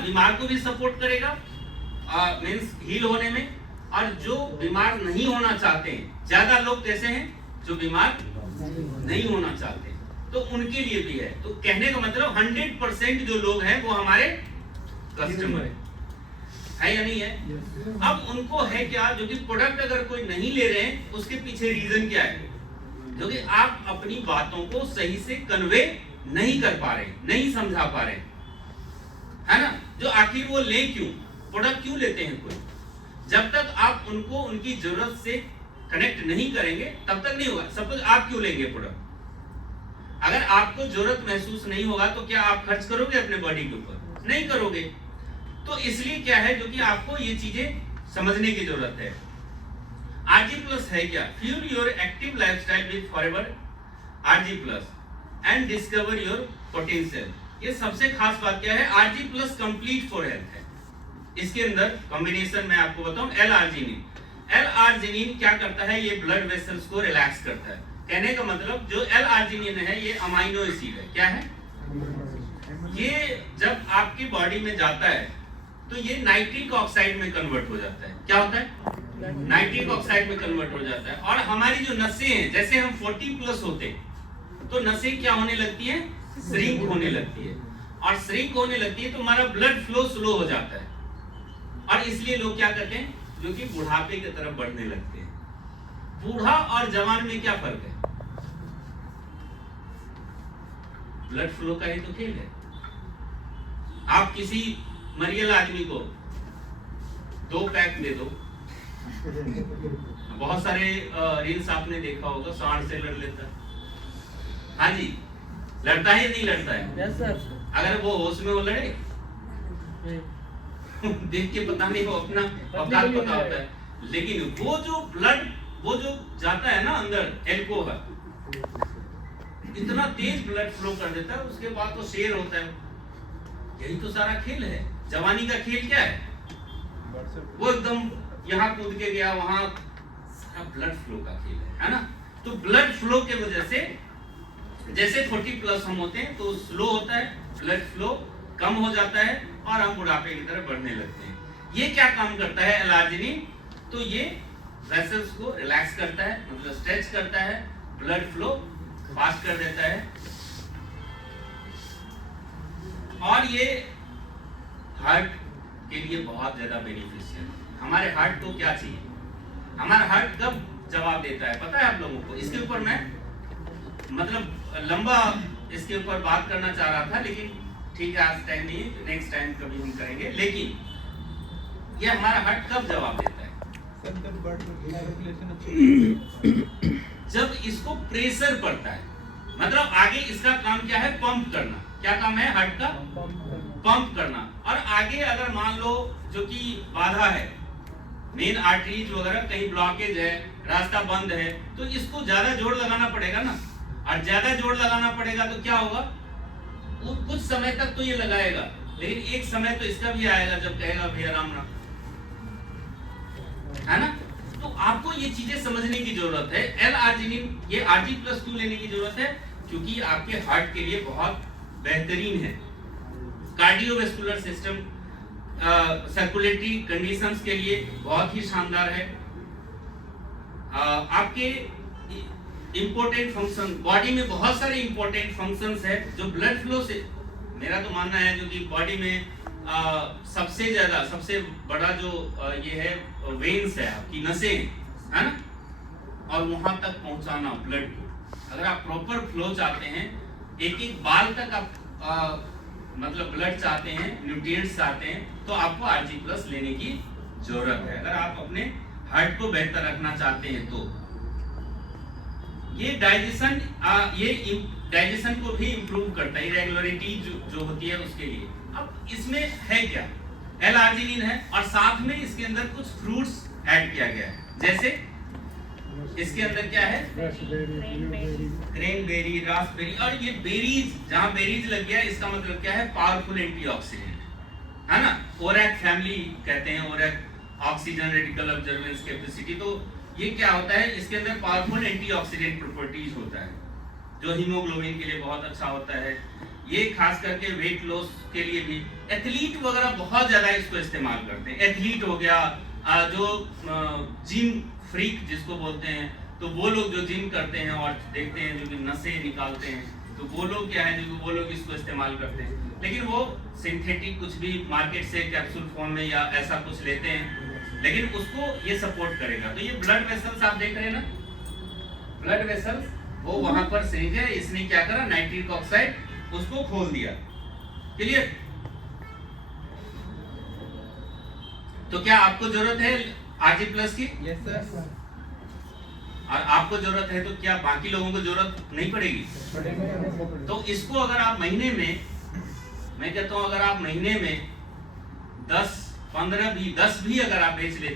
बीमार को भी सपोर्ट करेगा मींस हील होने में, और जो बीमार नहीं होना चाहते हैं, ज्यादा लोग कैसे हैं जो बीमार नहीं होना चाहते, तो उनके लिए भी है। तो कहने का मतलब 100% जो लोग हैं वो हमारे कस्टमर है या नहीं है? अब उनको है क्या, जो कि प्रोडक्ट अगर कोई नहीं ले रहे हैं उसके पीछे रीजन क्या है, जो कि आप अपनी बातों को सही से कन्वे नहीं कर पा रहे, नहीं समझा पा रहे, है ना? जो आखिर वो ले क्यों, प्रोडक्ट क्यों लेते हैं कोई, जब तक आप उनको उनकी जरूरत से कनेक्ट नहीं करेंगे तब तक नहीं होगा। सपोज आप क्यों लेंगे प्रोडक्ट, अगर आपको जरूरत महसूस नहीं होगा तो क्या आप खर्च करोगे अपने बॉडी के ऊपर? नहीं करोगे। तो इसलिए क्या है, जो कि आपको ये चीजें समझने की जरूरत है। RG+ है क्या? Fuel your active lifestyle with forever RG+ and discover your potential. ये सबसे खास बात क्या है, RG+ कंप्लीट फॉर हेल्थ है। इसके अंदर कॉम्बिनेशन में आपको बताऊं, L-आर्जिनिन क्या करता है, ये ब्लड वेसल्स को रिलैक्स करता है। कहने का मतलब जो L-आर्जिनिन है ये अमाइनो एसिड है। क्या है ये? जब आपकी बॉडी में जाता है तो ये नाइट्रिक ऑक्साइड में कन्वर्ट हो जाता है। क्या होता है? नाइट्रिक ऑक्साइड में कन्वर्ट हो जाता है। और हमारी जो नसें हैं, जैसे हम 40+ होते तो नसें क्या होने लगती है, श्रिंक होने लगती है, और श्रिंक होने लगती है तो हमारा ब्लड फ्लो स्लो हो जाता है, और इसलिए लोग क्या करते हैं, जो कि बुढ़ापे की तरफ बढ़ने लगते हैं। बूढ़ा और जवान में क्या फर्क है? ब्लड फ्लो का ही तो खेल है। आप किसी मरियल आदमी को 2 पैक दे दो, बहुत सारे रील्स आपने देखा होगा, सांड से लड़ लेता है। हाँ जी, लड़ता है या नहीं लड़ता है? Yes sir. अगर वो होश में वो लड़े देख के पता नहीं, वो अपना औकात पता होता है, लेकिन वो जो ब्लड वो जो जाता है ना अंदर, एल्कोहल इतना तेज ब्लड फ्लो कर देता है, उसके बाद तो शेर होता है। यही तो सारा खेल है। जवानी का खेल क्या है, वो एकदम यहाँ कूद के गया वहां, सारा ब्लड फ्लो का खेल है ना? तो ब्लड फ्लो के वजह से जैसे 40+ हम होते हैं तो स्लो होता है, ब्लड फ्लो कम हो जाता है और हम बुढ़ापे की तरफ बढ़ने लगते हैं। ये क्या काम करता है L-आर्जिनिन? तो ये वेसल्स को रिलैक्स करता है, मतलब स्ट्रेच करता है, ब्लड फ्लो फास्ट कर देता है, और ये हार्ट के लिए बहुत ज्यादा बेनिफिशियल है। हमारे हार्ट को क्या चाहिए, हमारा हार्ट कब जवाब देता है पता है आप लोगों को? इसके ऊपर मैं मतलब लंबा इसके ऊपर बात करना चाह रहा था, लेकिन ठीक है आज टाइम नहीं है, नेक्स्ट टाइम कभी हम करेंगे। लेकिन ये हमारा हार्ट कब जवाब देता है? जब इसको प्रेशर पड़ता है, मतलब आगे इसका काम क्या है, पंप करना। क्या काम है हार्ट का? पंप करना। और आगे अगर मान लो जो कि बाधा है, मेन आर्टरीज वगैरह कहीं ब्लॉकेज है, रास्ता बंद है, तो इसको ज्यादा जोर लगाना पड़ेगा ना, और ज्यादा जोर लगाना पड़ेगा तो क्या होगा, वो कुछ समय तक तो ये लगाएगा, लेकिन एक समय तो इसका भी आएगा जब कहेगा भैया राम राम, है ना? तो आपको ये चीजें समझने की जरूरत है। L-आर्जिनिन ये RG+ क्यों लेने की जरूरत है? क्योंकि आपके हार्ट के लिए बहुत बेहतरीन है, कार्डियोवैस्कुलर सिस्टम, सर्कुलेटरी कंडीशंस के लिए बहुत ही शानदार है। आपके इंपॉर्टेंट फंक्शन, बॉडी में बहुत सारे इंपॉर्टेंट फंक्शंस है जो ब्लड फ्लो से, मेरा तो मानना है जो कि बॉडी में सबसे ज्यादा सबसे बड़ा जो ये है वेन्स है, आपकी नसें, है ना? और वहां तक पहुंचाना ब्लड को, अगर आप प्रॉपर फ्लो चाहते हैं, एक एक बाल तक आप मतलब ब्लड चाहते हैं, न्यूट्रिएंट्स चाहते हैं, तो आपको RG+ लेने की जरूरत है। अगर आप अपने हार्ट को बेहतर रखना चाहते हैं तो ये डाइजेशन को भी इंप्रूव करता है, इरेगुलरिटी जो होती है उसके लिए। अब इसमें है क्या, L-आर्जिनिन है, और साथ में इसके अंदर कुछ फ्रूट्स ऐड किया गया है। जैसे इसके अंदर क्या है, क्रेनबेरी, रास्पबेरी, और ये बेरीज, जहां बेरीज लग गया इसका मतलब क्या है, पावरफुल एंटीऑक्सीडेंट, है ना? ओरैक फैमिली कहते हैं, ORAC oxygen radical observance capacity. तो ये क्या होता है, इसके अंदर पावरफुल एंटीऑक्सीडेंट प्रॉपर्टीज होता है, जो हीमोग्लोबिन के लिए बहुत अच्छा होता है। ये खास करके वेट लॉस के लिए भी, एथलीट वगैरह बहुत ज्यादा इसको इस्तेमाल करते हैं। एथलीट हो गया, जो जिम फ्रीक जिसको बोलते हैं, तो वो लोग जो जिम करते हैं और देखते हैं जो कि नसें निकालते हैं, तो वो लोग क्या है, जो वो लोग इसको इस्तेमाल करते हैं। लेकिन वो सिंथेटिक कुछ भी मार्केट से कैप्सूल फॉर्म में या ऐसा कुछ लेते हैं, लेकिन उसको ये सपोर्ट करेगा। तो ये ब्लड वेसल्स आप देख रहे हैं ना, ब्लड वेसल्स वो वहां पर सही है। इसने क्या करा, नाइट्रिक ऑक्साइड उसको खोल दिया। क्लियर? तो क्या आपको जरूरत है Rg+ की? Yes sir. और आपको जरूरत है तो क्या बाकी लोगों को जरूरत नहीं पड़ेगी? तो इसको अगर आप महीने में, मैं कहता हूं अगर आप महीने में 10, 15 भी 10 भी अगर आप बेच लेते